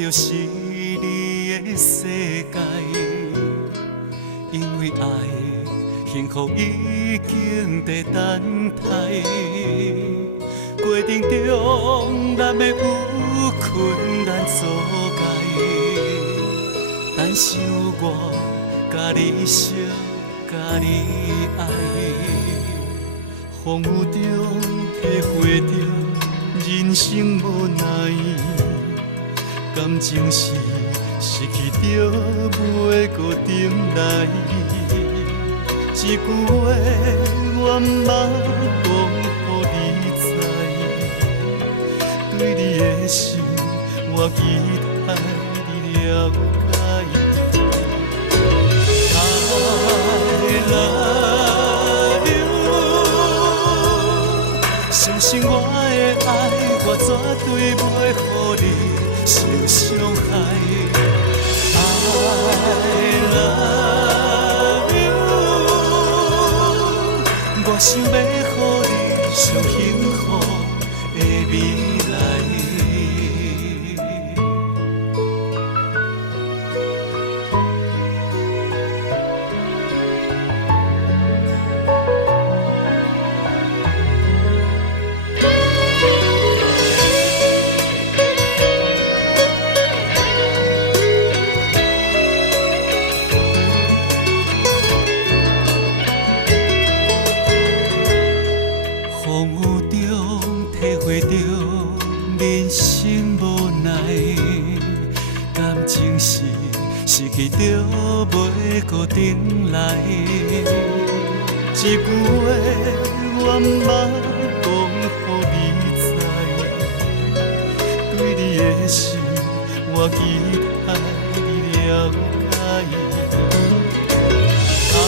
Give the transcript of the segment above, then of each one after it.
着是你的世界，因为爱的幸福已经在等待。过程中咱要有困难阻碍，但是有我甲你惜，甲你爱。风雨中体会着人生无奈，感情是失去着袂搁重来。一句话我毋捌讲予你知，对你的心我期待你了解。I love you， 相信我的爱，我绝对袂予你受伤害。I love you， 我想要予你上幸福的未来。失去着袂搁重来，一句话我毋捌讲予你知，对你的心我期待你了解。I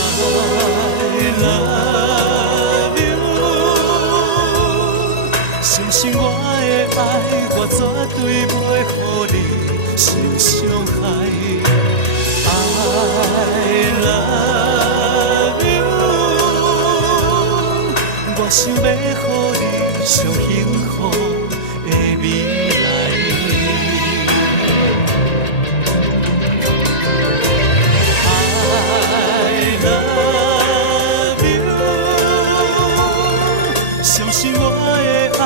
love you， 相信我的爱，我绝对袂予你受伤害。I love you， 我想要予你上幸福的未来。I love you， 相信我的爱，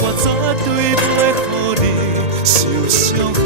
我绝对袂予你受伤。